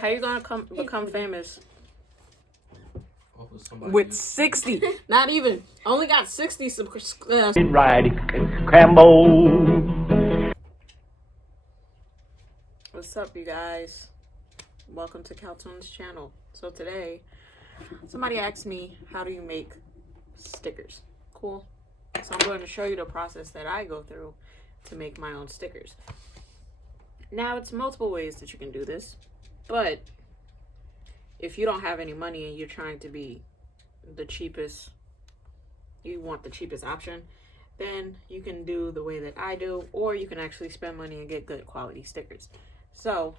How you gonna become famous? Somebody. With 60, not even, only got 60 subscribers. Right, Crambo. What's up, you guys? Welcome to Caltoon's channel. So today, somebody asked me, how do you make stickers? Cool. So I'm going to show you the process that I go through to make my own stickers. Now, it's multiple ways that you can do this, but if you don't have any money and you're trying to be the cheapest, you want the cheapest option, then you can do the way that I do, or you can actually spend money and get good quality stickers. So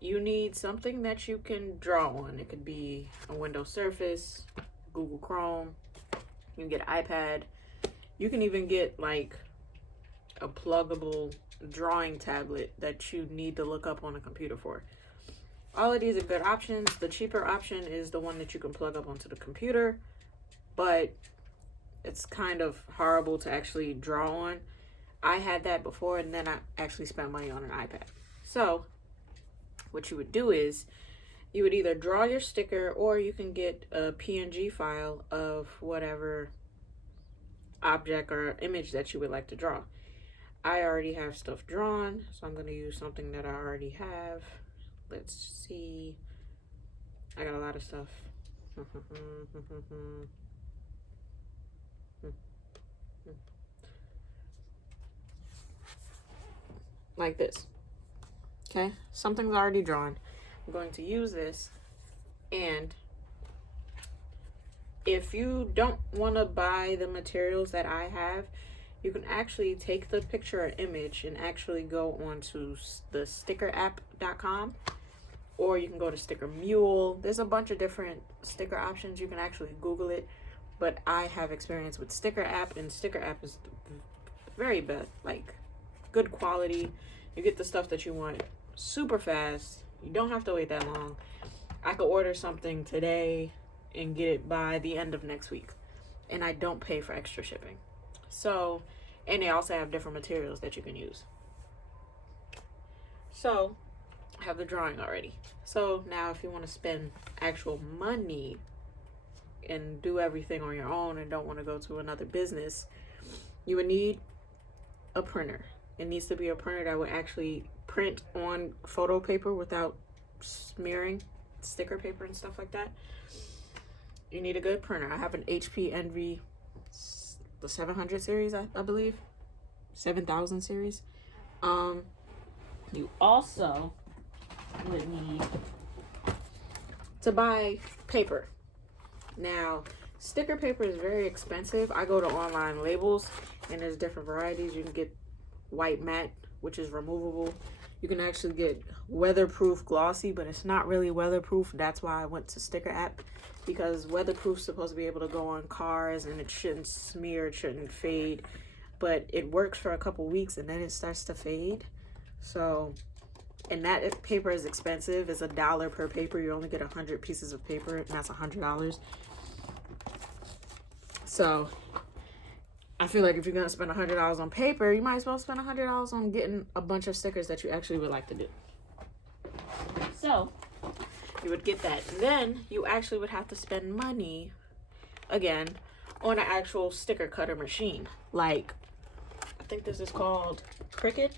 you need something that you can draw on. It could be a Windows Surface, Google Chrome, you can get an iPad, you can even get like a pluggable drawing tablet that you need to look up on a computer for. All of these are good options. The cheaper option is the one that you can plug up onto the computer, but it's kind of horrible to actually draw on. I had that before, and then I actually spent money on an iPad. So what you would do is you would either draw your sticker, or you can get a PNG file of whatever object or image that you would like to draw. I already have stuff drawn, so I'm going to use something that I already have. Let's see. I got a lot of stuff. Like this. Okay, something's already drawn. I'm going to use this, and if you don't want to buy the materials that I have, you can actually take the picture or image and actually go onto the stickerapp.com, or you can go to Sticker Mule. There's a bunch of different sticker options. You can actually Google it, but I have experience with Sticker App, and Sticker App is very bad, like good quality. You get the stuff that you want super fast. You don't have to wait that long. I could order something today and get it by the end of next week, and I don't pay for extra shipping. So, and they also have different materials that you can use. So I have the drawing already. So now if you want to spend actual money and do everything on your own and don't want to go to another business, you would need a printer. It needs to be a printer that would actually print on photo paper without smearing sticker paper and stuff like that. You need a good printer. I have an HP Envy, the 700 series, I believe, 7000 series. You also would need to buy paper. Now, sticker paper is very expensive. I go to Online Labels, and there's different varieties. You can get white matte, which is removable. You can actually get weatherproof glossy, but it's not really weatherproof. That's why I went to Sticker App, because weatherproof is supposed to be able to go on cars and it shouldn't smear, it shouldn't fade, but it works for a couple weeks and then it starts to fade. So, and that paper is expensive. It's $1 per paper. You only get 100 pieces of paper, and that's $100. So I feel like if you're gonna spend $100 on paper, you might as well spend $100 on getting a bunch of stickers that you actually would like to do. So you would get that. Then you actually would have to spend money again on an actual sticker cutter machine. Like, I think this is called Cricut.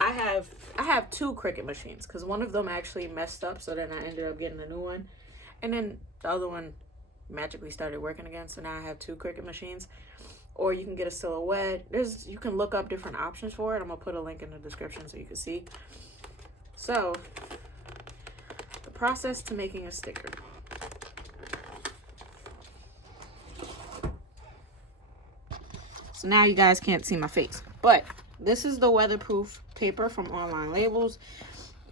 I have two Cricut machines, because one of them actually messed up, so then I ended up getting a new one, and then the other one magically started working again, so now I have two Cricut machines. Or you can get a Silhouette. You can look up different options for it. I'm gonna put a link in the description so you can see. So the process to making a sticker. So now you guys can't see my face, but this is the weatherproof paper from Online Labels.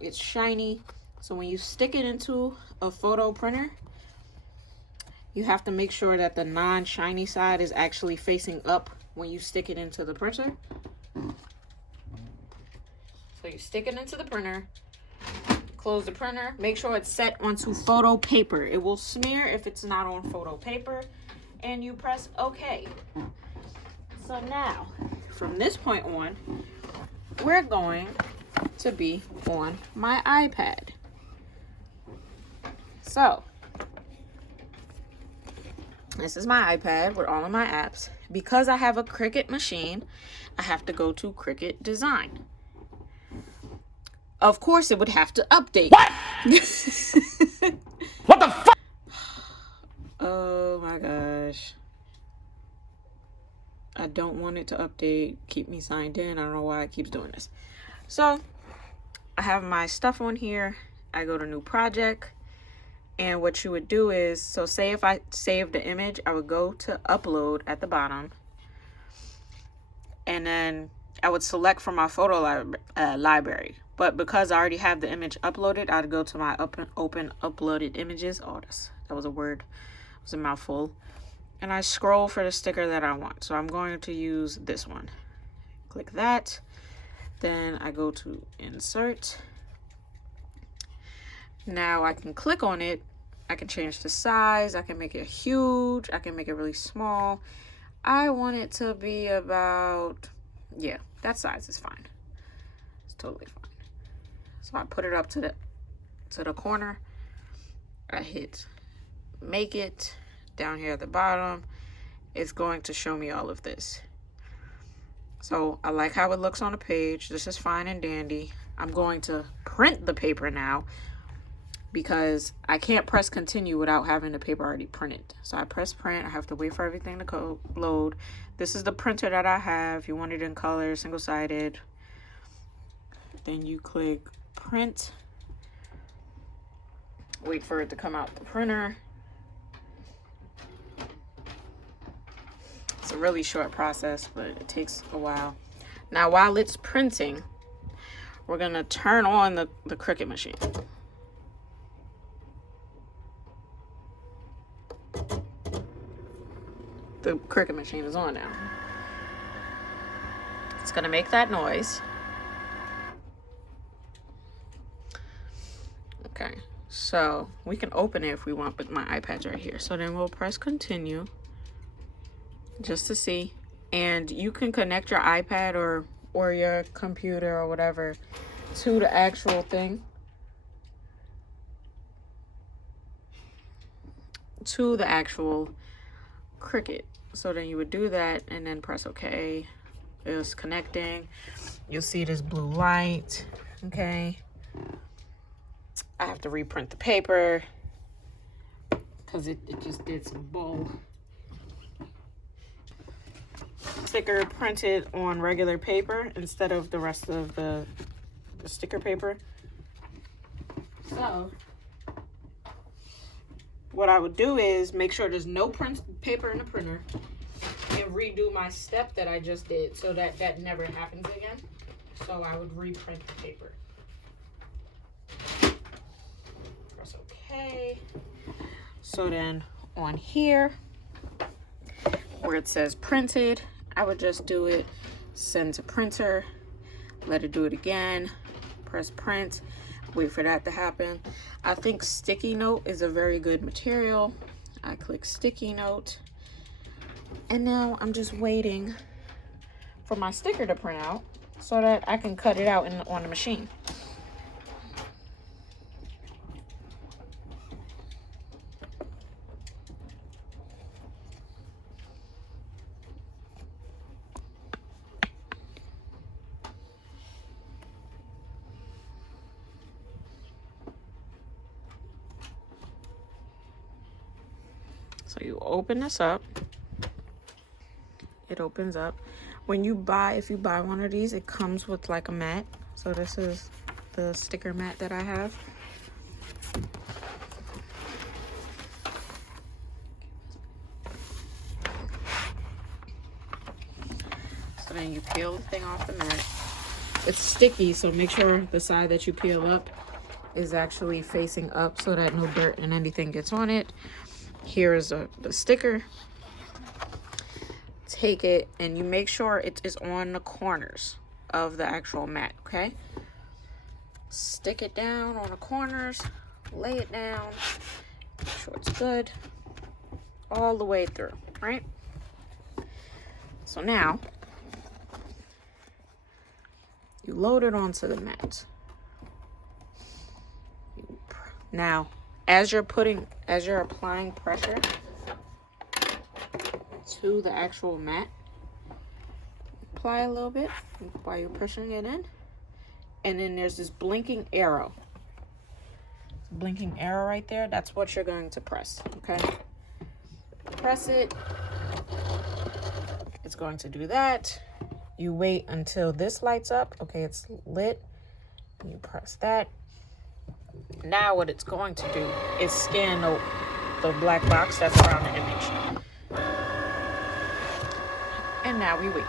It's shiny, so when you stick it into a photo printer, you have to make sure that the non-shiny side is actually facing up when you stick it into the printer. So you stick it into the printer, close the printer, make sure it's set onto photo paper. It will smear if it's not on photo paper, and you press OK. So now, from this point on, we're going to be on my iPad. So this is my iPad with all of my apps. Because I have a Cricut machine, I have to go to Cricut Design. Of course, it would have to update. What? What the fuck? Oh my gosh. I don't want it to update. Keep me signed in. I don't know why it keeps doing this. So I have my stuff on here. I go to new project. And what you would do is, so say if I saved the image, I would go to upload at the bottom. And then I would select from my photo library. But because I already have the image uploaded, I'd go to my open uploaded images. Oh, that was a word. It was a mouthful. And I scroll for the sticker that I want. So I'm going to use this one. Click that. Then I go to insert. Now I can click on it. I can change the size. I can make it huge. I can make it really small. I want it to be about, yeah, that size is fine. It's totally fine. So I put it up to the corner. I hit make it. Down here at the bottom, it's going to show me all of this. So I like how it looks on the page. This is fine and dandy. I'm going to print the paper now because I can't press continue without having the paper already printed. So I press print. I have to wait for everything to load. This is the printer that I have. You want it in color, single-sided. Then you click print. Wait for it to come out the printer. It's a really short process, but it takes a while. Now, while it's printing, we're gonna turn on the Cricut machine. The Cricut machine is on now. It's gonna make that noise. Okay, so we can open it if we want, but my iPad's right here. So then we'll press continue. Just to see, and you can connect your iPad or your computer or whatever to the actual thing, to the actual Cricut. So then you would do that and then press OK. It's connecting. You'll see this blue light. Okay, I have to reprint the paper because it just did some bull. Sticker printed on regular paper instead of the rest of the sticker paper. So what I would do is make sure there's no paper in the printer and redo my step that I just did so that that never happens again. So I would reprint the paper. Press OK. So then on here where it says printed, I would just do it, send to printer, let it do it again, press print, wait for that to happen. I think sticky note is a very good material. I click sticky note, and now I'm just waiting for my sticker to print out so that I can cut it out on the machine. So you open this up. It opens up. When you buy, if you buy one of these, it comes with like a mat. So this is the sticker mat that I have. So then you peel the thing off the mat. It's sticky, so make sure the side that you peel up is actually facing up so that no dirt and anything gets on it. Here is the sticker. Take it and you make sure it is on the corners of the actual mat, okay? Stick it down on the corners, lay it down, make sure it's good all the way through, right? So now you load it onto the mat. Now as you're applying pressure to the actual mat, apply a little bit while you're pushing it in. And then there's this blinking arrow. Blinking arrow right there. That's what you're going to press, okay? Press it. It's going to do that. You wait until this lights up. Okay, it's lit. You press that. Now what it's going to do is scan the black box that's around the image. And now we wait.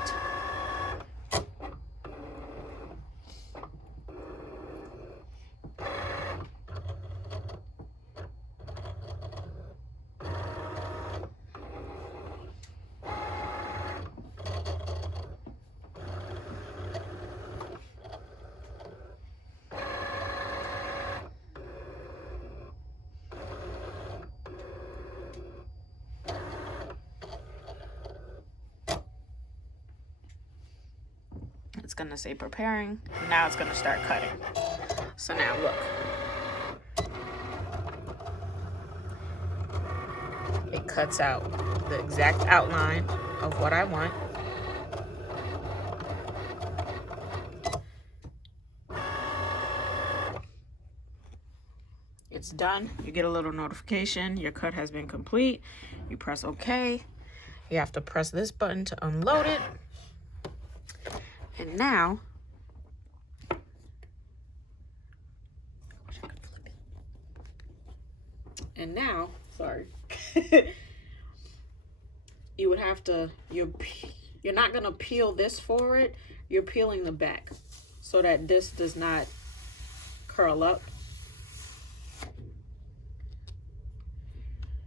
It's gonna say preparing. Now it's gonna start cutting. So now look. It cuts out the exact outline of what I want. It's done. You get a little notification. Your cut has been complete. You press OK. You have to press this button to unload it. And now, sorry, you would have to, you're not going to peel this forward. You're peeling the back so that this does not curl up.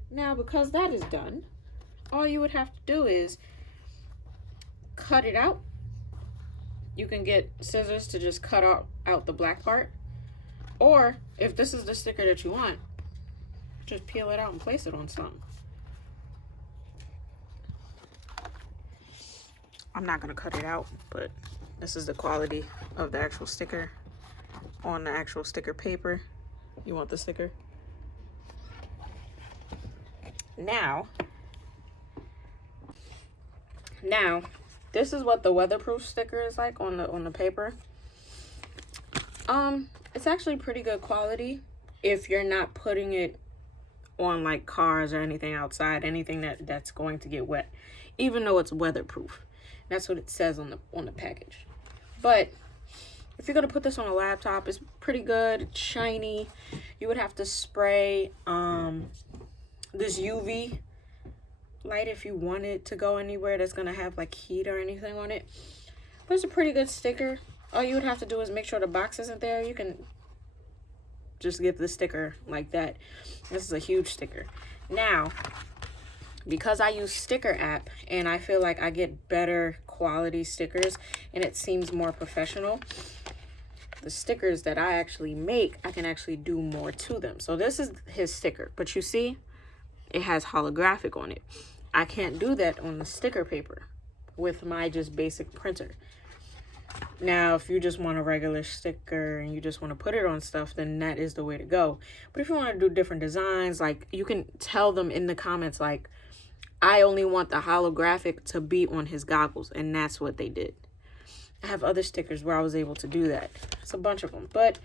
Now, because that is done, all you would have to do is cut it out. You can get scissors to just cut out the black part. Or if this is the sticker that you want, just peel it out and place it on something. I'm not going to cut it out, but this is the quality of the actual sticker on the actual sticker paper. You want the sticker? Now, this is what the weatherproof sticker is like on the paper. It's actually pretty good quality if you're not putting it on like cars or anything outside, anything that's going to get wet, even though it's weatherproof. That's what it says on the package. But if you're gonna put this on a laptop, it's pretty good. It's shiny. You would have to spray this UV light if you want it to go anywhere that's gonna have like heat or anything on it. But it's a pretty good sticker. All you would have to do is make sure the box isn't there. You can just get the sticker like that. This is a huge sticker. Now, because I use Sticker app and I feel like I get better quality stickers and it seems more professional, the stickers that I actually make, I can actually do more to them. So this is his sticker, but you see, it has holographic on it. I can't do that on the sticker paper with my just basic printer. Now, if you just want a regular sticker and you just want to put it on stuff, then that is the way to go. But if you want to do different designs, like you can tell them in the comments, like, I only want the holographic to be on his goggles, and that's what they did. I have other stickers where I was able to do that. It's a bunch of them, but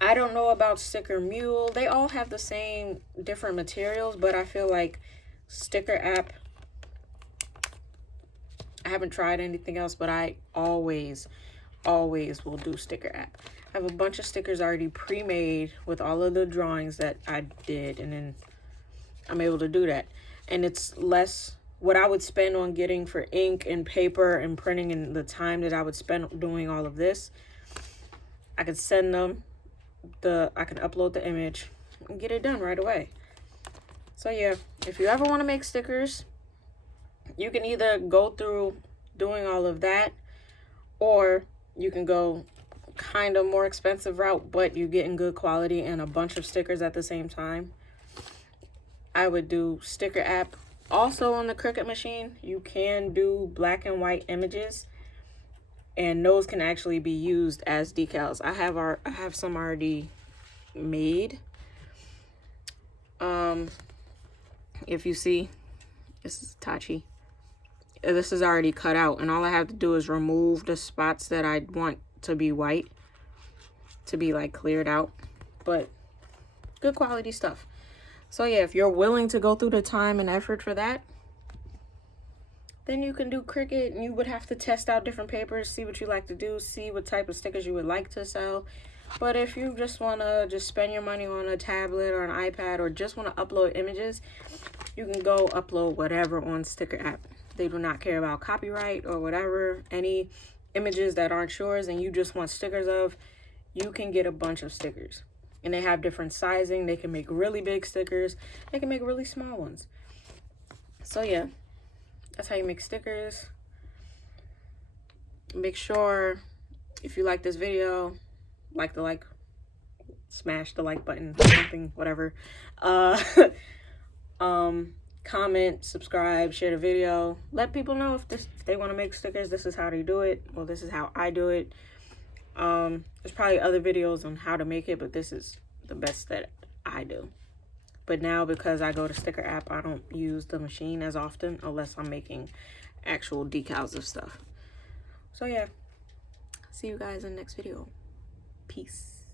I don't know about Sticker Mule. They all have the same different materials, but I feel like Sticker app, I haven't tried anything else, but I always will do Sticker app. I have a bunch of stickers already pre-made with all of the drawings that I did, and then I'm able to do that. And it's less what I would spend on getting for ink and paper and printing, and the time that I would spend doing all of this. I could send them I can upload the image and get it done right away. So yeah, if you ever want to make stickers, you can either go through doing all of that, or you can go kind of more expensive route, but you're getting good quality and a bunch of stickers at the same time. I would do Sticker app. Also on the Cricut machine, you can do black and white images, and those can actually be used as decals. I have some already made, If you see, this is Tachi. This is already cut out, and all I have to do is remove the spots that I want to be white, to be like cleared out. But good quality stuff. So yeah, if you're willing to go through the time and effort for that, then you can do Cricut, and you would have to test out different papers, see what you like to do, see what type of stickers you would like to sell. But if you just want to just spend your money on a tablet or an iPad, or just want to upload images, you can go upload whatever on Sticker app. They do not care about copyright or whatever. Any images that aren't yours and you just want stickers of, you can get a bunch of stickers. And they have different sizing. They can make really big stickers. They can make really small ones. So yeah, that's how you make stickers. Make sure, if you like this video, smash the like button, something, whatever. Comment, subscribe, share the video. Let people know if they want to make stickers. This is how they do it. Well, this is how I do it. There's probably other videos on how to make it, but this is the best that I do. But now, because I go to Sticker app, I don't use the machine as often unless I'm making actual decals of stuff. So yeah, see you guys in the next video. Peace.